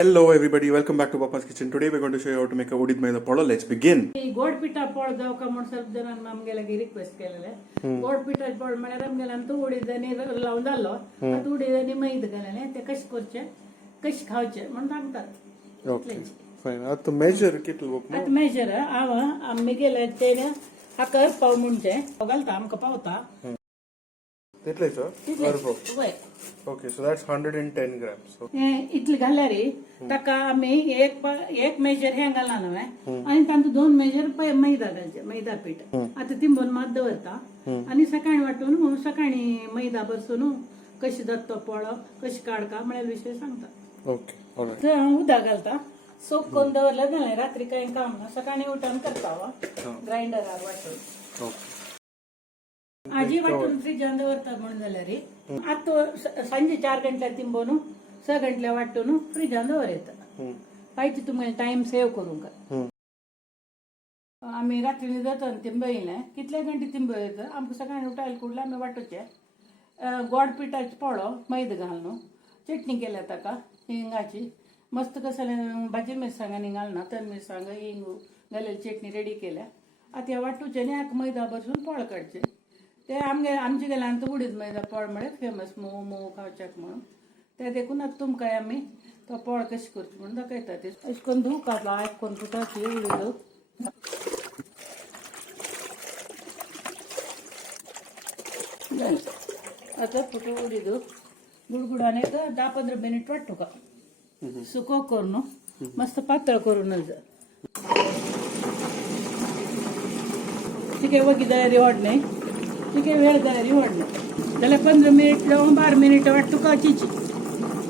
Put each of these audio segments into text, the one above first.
Hello everybody, welcome back to Papa's Kitchen. Today we're going to show you how to make a udid maida polo. Let's begin. ಈ ಗೋಡ್ ಪಿಠ ಪೋಳ್ ದವಕ ಮಾಡಿ ಸ್ವಲ್ಪ ಜನ ನಮ್ಗೆಲ್ಲ request ಕೇಳಲೆ ಗೋಡ್ ಪಿಠ Pol ಮಾಡಿ ನಮ್ಗೆಲ್ಲ ಅಂತೂ उडीद ನೀರು लावून आता उडीद आणि मैद घालले ते कश करचे कश खावचे म्हणून सांगतात. Okay, fine. आता measure कितलं बघ आता मेजर आम्ही गेले ते हाका पाव म्हणजे घालता आमका पावता तितलेच वय Okay, so that's 110 grams. So इतली घाल्या रे ताका आम्ही एक मेजर हे घालना नव्हे आणि तांतू दोन मेजर मैदा घालचे मैदा पीठ आता तिंबून मात दवरता आणि सकाळी वाटून सकाळी मैदा बसून कशी जातो पोळो कशी काढका म्हळ्यार विषय सांगता. okay, all right. उदक घालता सोप करून दवरलं जालें रात्री काही काम ना सकाळी उठून करता ग्राइंडरार वाटून Okay. आजी वाटून फ्रिजान दवरता म्हणून जाल्यार रे आता सांजे 4 गंटल्या तिंबून 6 गंटल्या वाटून फ्रिजान दवरता पाहिजे तुम्हाला टाइम सेव्ह करूं का. आम्ही रात्री जाता तिंबयलें कितले घंटे तिंबयता आमकां सकाळी उठायला कुडला आमी वाटोवचे गोड पिठाचो पोळो मैद घालून चटणी केल्या ताका हिंगाची मस्त कसं भाजी मिरसांगांनी घालना तर मिरसांग हिंग घालेली चटणी रेडी केल्या आता ह्या वाटूचे आनी हाका मैदा बसून पोळ काडचे ते आमचे गेल्यान तो उडीद मैदा पोळ म्हळ्यार फेमस मोव मोव खावच्याक म्हणून ते देखून आता तुमकां आमी तो पोळ कशें करचे म्हणून दाखयता ते अशें करून धूव काडला आयकून पुटाची उडीद आता पुटो उडीद गुडगुडान एक 10-15 मिनिट वाटतो का सुको करून मस्त पातळ करूनच तिके वगी तयारी वाढणे तिके वेळ तयारी वाढणे जाल्यार 15 मिनिट जावन 12 मिनिट वाटतो का चिची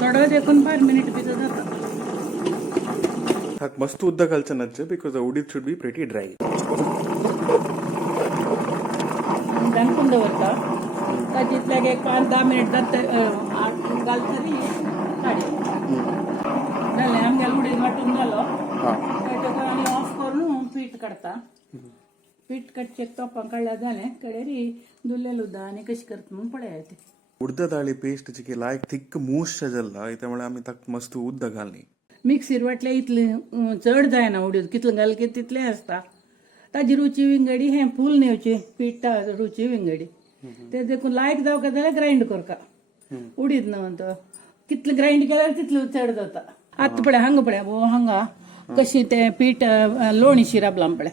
थोडं देखून 12 मिनिट भितर जाता. हाक मस्त उद्दा घालचं नसतं because the udid should be pretty dry. दानकून दवरता तातूंतल्याक एक 5-10 मिनिट जाता घालतरी काडी जालें आमगेलो उडीद वाटून जालो ताका आमी ऑफ करून पीठ काडता पीठ काडचे तोपां काडल्यार जालें कडेरी दुल्लेलो उदक आनी कशें करता म्हणून पळया ते उडदा दाळी पेस्ट जी लायक थिक मूस जाल्ला त्यामुळे आम्ही ताका मस्त उद्दा घालनी मिक्सीर वाटल्यार इतलें चड जायना उडीद कितलें घाल की तितलें आसता ताजी रुची विंगडी हें फूल नेवची पीठ रुची विंगडी ते देखून लायक जावका जाल्यार ग्राइंड करका उडीद न्हू तो कितलें ग्राइंड केल्यार तितलें चड जाता. आतां पळय हांगा पळय हांगा कशी तें पीठ लोणीशी राबलां पळय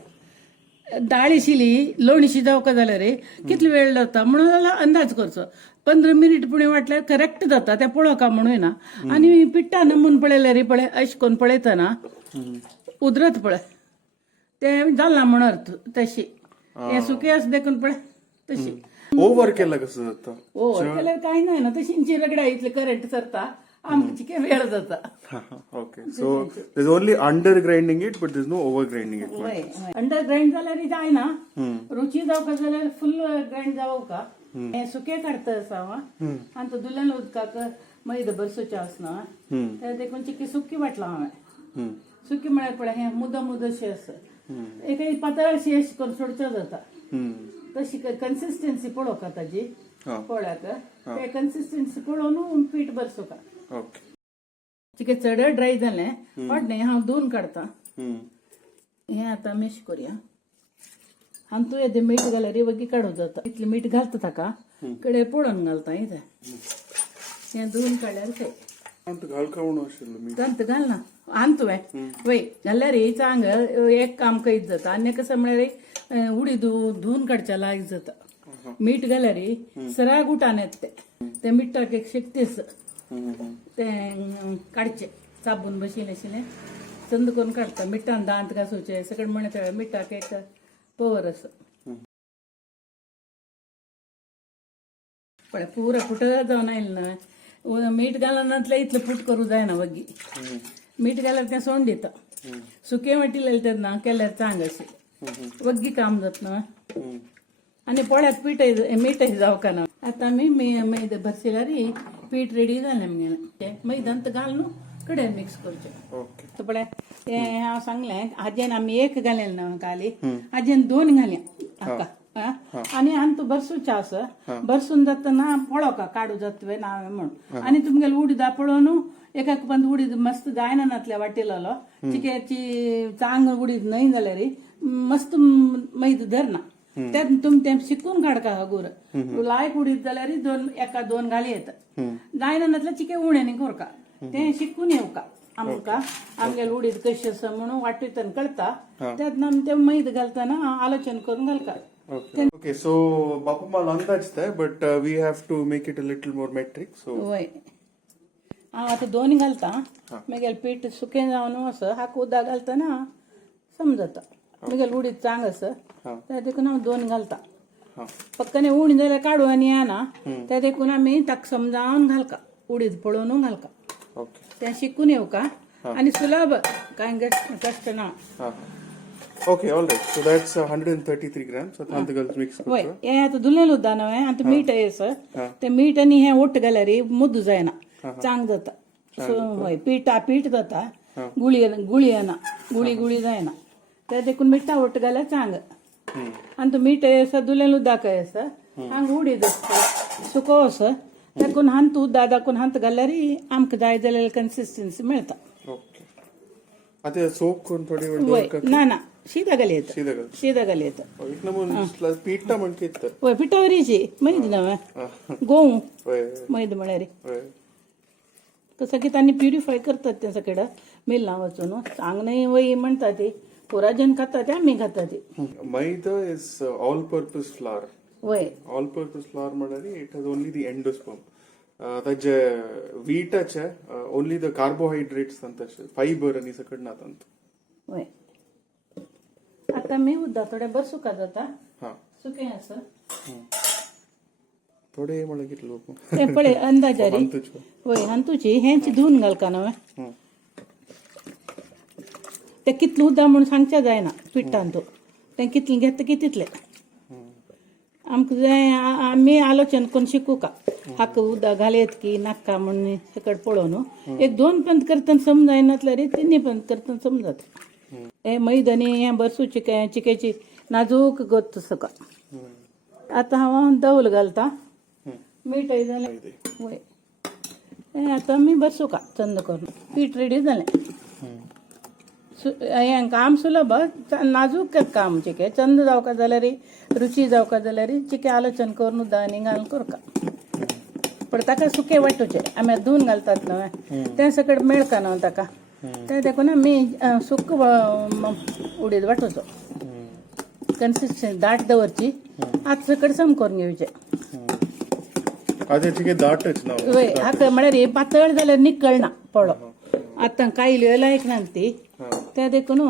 दाळीशिली लोणीशी जावका जाल्यार कितलो वेळ जाता म्हणून जाल्यार अंदाज करचो 15 मिनिट पुणे वाटल्यार करेक्ट जाता ते पळोवका म्हणून ना आनी पिठ्ठा नमून पळयल्यार पळय अशें करून पळयतना उदरत पळय ते जालां म्हण अर्थ तशी हे सुके आसा देखून पळय तशी ओव्हर केलं कसं जातं ओव्हर केल्यार कांय ना ना तशी रगडा इतले करंट सरता आमची वेळ जाता. Okay, so there's only under grinding it but there's no over grinding it. Under grind जाल्यार जायना रुची जावका जाल्यार फुल ग्राइंड जावका हे सुके काडता असावा आनी तो दुल्लेल्या उदकाक मैदा बरसोचे आसना ते देखून चिकी सुकी वाटलां हांवें सुकी म्हळ्यार पळय हें मुदशी आसा एक पातळशी अशी करून सोडचो जाता तशी कन्सिस्टन्सी पळोवका ताजी पोळ्याक ते कन्सिस्टन्सी पळोवन पीठ बरसोका. Okay. चिके चड ड्राय जालें वाडणें हांव धुवन काडता हें आतां मेश करुया आनी तूं येदें मीठ घाल्यार वगी काडूं जाता इतलें मीठ घालता ताका कडे पळोवन घालता हें धुवन काडल्यार कांय घालना आनी तुवें वय जाल्यार चांग एक काम करीत जाता आनी कसं म्हळ्यार उडीद धुवन काडच्या लायक जाता मीठ घाल्यार सराग उठान येता ते मिठाक एक शक्ती आसा ते काडचे साबून बशिल्लें आशिल्लें चंद करून काडटा मिठान दांत घासूचे सगळे म्हणटा मिठाक एक पवर आसा पळय पुरो फुट जावन आयलें ना मीठ घालनातल्यार इतलें फूट करूं जायना वगी मीठ घाल्यार तें सोंड दिता सुकें वाटिल्लें तेन्ना केल्यार चांग अशें वग्गी काम जाता न्हू आनी पोळ्याक मीठय जावका ना. आतां आमी मैदा भरसिल्यार पीठ रेडी जालें आमगेलें मैदांत घालून कडेन मिक्स करचें पळय हें हांव सांगलें हाजेन आमी एक घालेलें ना घाली हाजेन 2 घाल्या हाका आनी तू बरसूचे आसा बरसून जातना पळोवका काडू जातवे नावे म्हण आनी तुमगेले उडीदा पळोवन एकाक पण उडीद मस्त गायनातल्या वाटेला चिक्याची चांग उडीद नाही जाल्यार मस्त मैद धरना त्यात तुम्ही ते शिकून काडका गुर लायक उडीद जाल्यार एका दोन घाली येत गायनातल्या चिके उण्यानी कोरका ते शिकून येवका आमका आमगे उडीद कशी असं म्हणून वाटून कळता त्यात ते मैद घालताना आलोचन करून घालका. Okay, so बापू मला अंदाज आहे, but we have to make it a little more metric. So वय हांव आतां दोन घालता मगेल पीठ सुकें जावन असं हाक उदक घालतना समजता मगेल उडीद चांग असं त्या देखून हांव दोन घालता पक्कने उणी जाल्यार काडू आनी येना त्या देखून आमी ताका समजावन घालका उडीद पळोवन घालका ते शिकून येवका आनी सुलभ कांय कष्ट ना. Okay, all right. So that's 133 grams. So tantagal mix वय हे आता धुलेलं उदक न्हय आनी मीठ येसर ते मीठ आनी हे ओट्ट घाल्यार मुद्द जायना चांग जाता. सो हय पीठ जाता गुळी येना गुळी जायना ते देखून मिठा ओट्ट घाल्यार चांग आनी तो मीठ येसर धुलेलं उदक येसर हांगा उडीद सुको असो देखून हंत उदक दाखून हंत घाल्यार आमकां जाय जाल्यार कन्सिस्टन्सी मेळटा. ओके आता सोप करून थोडी वेळ दवरका ना सीधा घाली येता पीठ म्हणके वय पिठावरीची मैद न्हय गोव मैद म्हळ्यार कसं की तांणी प्युरिफाय करतात ते सगळं मिलना वचून चांग नाही वय म्हणटा ती पुरा जन खाता ते आमी खाता ती. मैदा इज ऑल पर्पज फ्लावर. वय ऑल पर्पज फ्लावर म्हळ्यार it has only the endosperm ताजे व्हीटाचे ओनली द कार्बोहायड्रेट्स तशे फायबर आनी सकट ना तांत. वय आता मी उदक थोडे बर सुका जाता सुकें आसा थोडे म्हळ्यार कितलो ते पळय अंदाजारी वय हंतुची हेंची धुवन घालका न्हय ते कितलें उदक म्हणून सांगचें जायना पिठान तो तें कितलें घेता की तितलें आमकां जाय आमी आलोचन करून शिकू का हाका उदक घालयत की नाका म्हणून सकट पळोवन एक दोन पंत करतना समजायनातल्यार तिनी पंत करतना समजता. हे मैद आनी हे बरसू चिकेची नाजूक गोत सका. आतां हांव दवल घालता मीठ जालें वय हे आतां आमी बरसू का चंद करून पीठ रेडी जालें. हें काम सुलभ नाजूक काम चिके चंद जावका जाल्यार रुची जावका जाल्यार चिके आलोचन करून उदक आनी घालून करका पण ताका सुकें वांटूचें आमी धुवन घालतात न्हय तें सकट मेळका न्हय ताका ते देखून आमी सुक उडीद वांटूचो कन्सिस्टन्सी दाट दवरची आत सकट सम करून घेवचें. दाटच ना वय हाका म्हळ्यार हे पातळ जाल्यार निकळना पळो आतां कायल्यो लायक ना ती ते देखून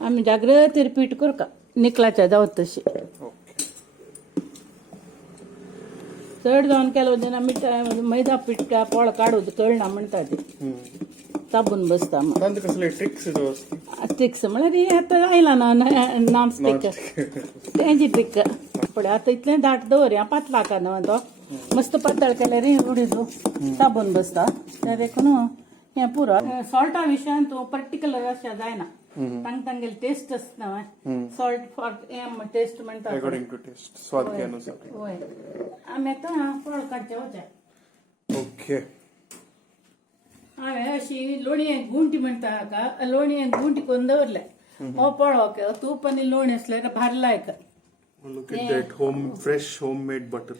आमी जाग्रतीर पीठ करका निकलाच्या जावत तशी चड जावन केलो तेन्ना मिठा मैदा पिठा पोळ काडून कळना म्हणटा ती ताबून बसता ट्रिक्स म्हळ्यार ही आतां आयला ना नॉन स्टिक तेंची ट्रिक पळय आतां इतलें दाट दवरया पातळ का न्हय तो मस्त पातळ केल्यार उडीद ताबून बसता ते देखून हें पुरो सॉल्टा विशयान तूं पर्टिक्युलर अशें जायना तांगेली टेस्ट आसता सॉल्ट फॉर टेस्ट म्हणटा अकॉर्डिंग टू टेस्ट स्वाद के अनुसार. वय आमी आतां फळ काडचें वचें. ओके हांवें अशी लोणयेक गुंटी म्हणटा हाका लोणयेक गुंटी करून दवरल्या हो पळो तूप आनी लोणी असल्यार भार लायक. Look at that fresh homemade butter.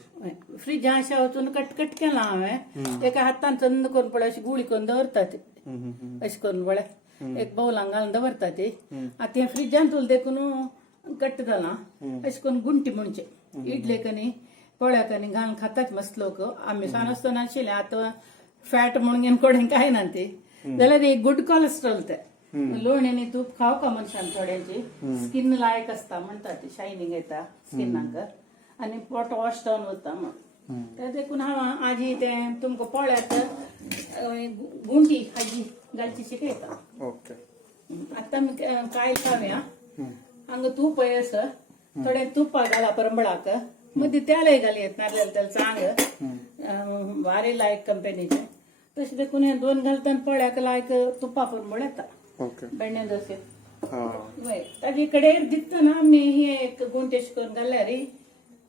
फ्रिजा अशा वचून कटकट केला हांवें एका हातान चंद करून पळय अशी गुळी करून दवरता ती अशी करून पळय एक बावलांक घालून दवरता ती आतां हें फ्रिजान तुला देखून कट्ट जालां अशें करून गुंटी म्हणचे इडलेक आनी पोळ्याक आनी घालून खातात मस्त लोक आमी सान आसतना आशिल्ले आतां फॅट म्हणून घेवन कोणें काय ना ती जाल्यार एक गुड कोलेस्ट्रॉल ते लोणी आनी तूप खावका मनशान थोड्यांची स्किन लायक आसता म्हणटा ती शायनिंग येता स्किनाक आनी पोट वॉश जावन वता म्हण ते देखून हांव आजी ते तुमकां पोळ्याक गुंटी हाजी घालची शिकयता. ओके आतां आमी कायल खावया हांगा तूप आसा थोडे तुपा घाला परंबळाक मदीं तेलय घालयत नारयल तेल चांग वारे लायक कंपनीचे तशें देखून हे दोन घालतना पोळ्याक लायक तुपा परंबळ येता बेण्णे जशें वय ताजे कडेन दिसतना आमी ही एक गुंटी अशी करून घाल्यार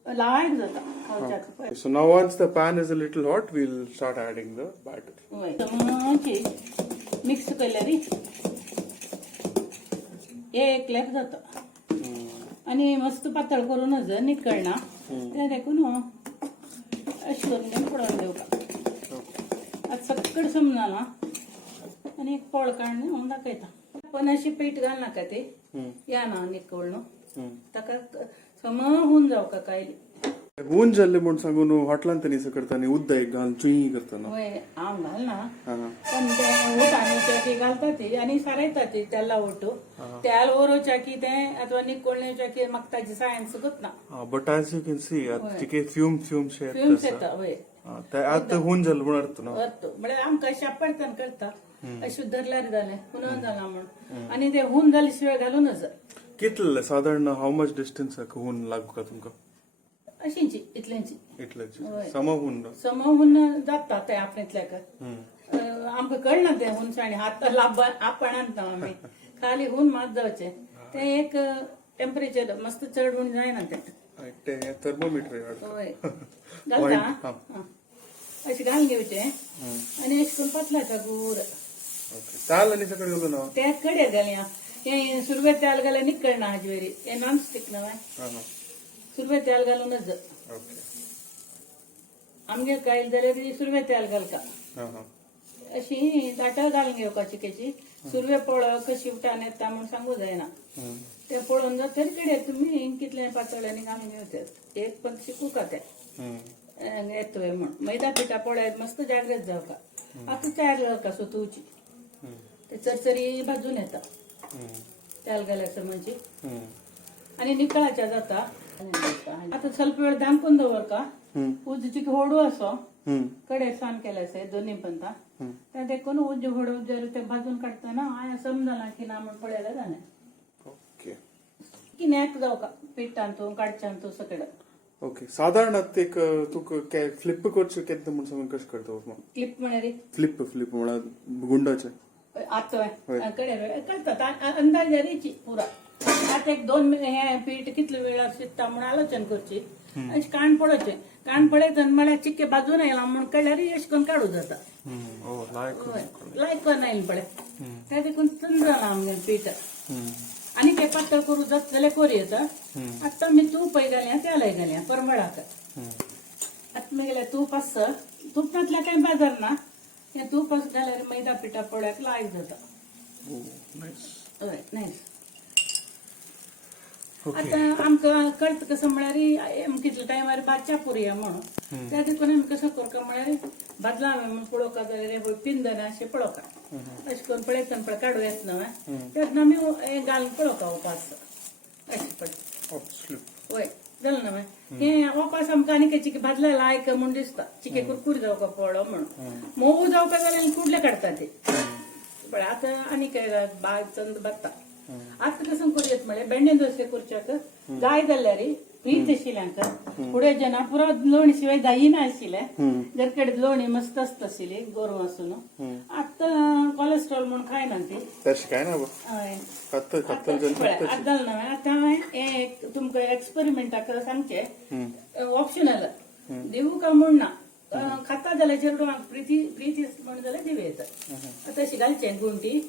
लायक जाता खावच्याक So now once the pan is a little hot, we'll start adding the batter. वय मिक्स केल्यारी एक लेप जाता आणि मस्त पातळ करूनच निकळना ते देखून अशें करून तें पडोवन दिवका आतां सक्कड समजाला आणि एक पोळ काडून हांव दाखयता पण अशी पीठ घाल नाका ती या ना निकळ न्हू ताका सम होऊन जावका कायली होऊन जाल्ले म्हूण सांगून हॉटलांत तेनी करता न्ही उद्दा एक घालून चुई करता वय हांव घालना पण ते ओटांनी चाकी घालता ती आणि सारयता ती तेला ओटू तेल ओरोवच्या की ते अथवा निकोळण्याच्या की म्हाका ताची सायन्स गुतना but as you can see तिके फ्यूम शेप फिल्म्स येता वय आतां होऊन जाल्ले म्हूण अर्थ न्हू वरतो म्हळ्यार आमकां शापडतान करता अशें धरल्यार जालें पुनः जाला म्हण आणि ते होऊन जाले शिवाय घालूनच कितले साधारण हाऊ मच डिस्टन्स होऊन लागू का तुमकां अशींची इतल्यांची इतलेच सम होऊन समहून जाता ते आपल्यातल्याक आमकां कळना ते हुनसाणी हात आपण आणता आमी खाली हुन मात जावचे ते एक टेम्परेचर मस्त चढ उणी जायना ते थर्मोमीटर होय घालता अशें घालून घेवचे आनी अशें करून पतलायचा गोर ताल आनी सकट गेलो ना ते कडेर घालया हे सुरवेत तेल घाल्यार निकळना हाजे वेरी हे नॉन स्टिक न्हय सुरवेत तेल घालूनच आमगे कायल जाल्यार सुरवेत तेल घालका अशी दाटा घालून घेवका चिकेची सुरवे पळोव कशी उठान येता म्हूण सांगू जायना ते पळोवन जाता तरी कडेन तुमी कितले पातळ आनी घालून घेवचे एक पण शिकूका ते येतोय म्हण मैदा पिठा पळयत मस्त जागृत जावका आता तयार जावका सुतूची ते चरचरी भाजून येता तेल घाल्यार म्हणजे आणि निकळाच्या जाता आता ಸ್ವಲ್ಪ वेळ दांपून दवरका उजची होडू असो कडे सान केल्यास दोन्ही पण त्या देखून उज होडू जर ते भाजून काढताना आया समजला की ना म्हण पळयला जाणे की नॅक जावका पिठान तू काडच्यान तू सकड ओके साधारण एक तुक फ्लिप करचे केन्ना म्हूण सांगून कशें करता क्लिप म्हळ्यार फ्लिप म्हळ्यार गुंडाचे आता कडे करतात अंदाजारीची पुरा आता एक 2 हे पीठ कितले वेळार शिजता म्हणून आलोचन करची अशें काण पडोवचे काण पडयत म्हळ्यार चिक्के बाजून येयला म्हण कळल्यार अशें करून काडू जाता लायक करून पळय त्या देखून थंड जाला आमगे पीठ आणि ते पातळ करू जात जाल्यार कोरी येता आता मी तूप घाल्या तेलय घाल्या परमळाक आता मी गेल्यार तूप आसता तुपांतल्या कांय बाजार ना हे तूप घाल्यार मैदा पिठा पळ्याक लायक जाता हय नायस आता आमकां कळत कसं म्हळ्यार कितल्या टायमार भातच्या पुरया म्हणून त्या देखून आमी कसं करता म्हळ्यार भाजला हांवें म्हणून पळोवका जाल्यार पिंदना अशें पळोवका अशें करून पळयतना पळय काडू येत न्हय तेन्ना आमी हे घालून पळोवका उपास अशें पळय वय जालें न्हय हे उपास आमकां आनी चिके भाजला लायक म्हूण दिसता चिके कुरकुरी जावका पळो म्हणून मोव जावका जाल्यार कुडले काडटा ते पळय आतां आनी काय चंद बत्ता आता कसं करूयात म्हळ्यार बेंडे दोसे करच्याक गाय जाल्यार प्रीत आशिल्ल्यांक फुडें जना पुरो लोणी शिवाय जायना आशिल्ले जर कडेन लोणी मस्त आसता आशिल्ली गोरवां आसून आतां कोलेस्ट्रॉल म्हणून खायना ती तशें काय ना आतां जालें न्हय आतां हे तुमकां एक्सपेरिमेंटाक सांगचें ऑप्शनल दिवू काय म्हूण ना खाता जाल्यार चेडूं प्रीती म्हण जाल्यार दिवे येता तशें घालचें गुंटी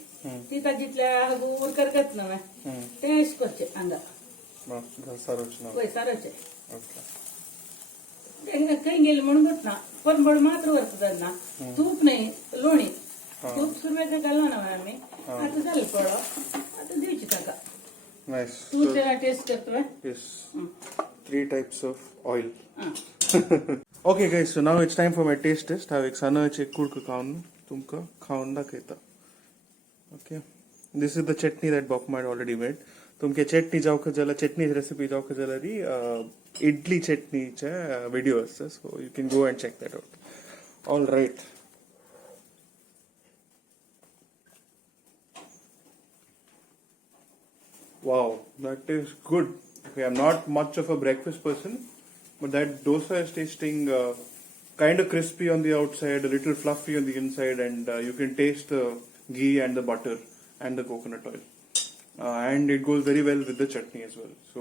ती ताजितल्या गोर करगत न्हय तें अशें करचें हांगा वय सारोचें खंय गेलें म्हणून गुटना परबड मात्र व्हरता तेन्ना तूप न्हय लोणी तूप सुरवेक घालना न्हय आमी आतां जालें पळो आतां दिवची ताका तूं टेस्ट करता Yes. 3 types of oil. Okay guys, so now it's time for my taste test. हांव एक सानाचे कुडको खावन तुमकां खावन दाखयता. Okay. This is the chutney that Bokma had already made. तुमके चटणी जावक जाल्यार चटणी रेसिपी जावक जाल्यार इडली चटणीचे व्हिडिओ आसता, so you can go and check that out. All right. Wow, that is good. Okay, I'm not much of a breakfast person, but that dosa is tasting kind of crispy on the outside, a little fluffy on the inside, and you can taste the ghee and the butter and the coconut oil. And it goes very well with the chutney as well. So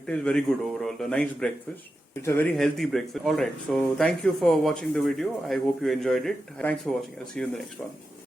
it is very good overall. A nice breakfast. It's a very healthy breakfast. Alright, so thank you for watching the video. I hope you enjoyed it. Thanks for watching. I'll see you in the next one.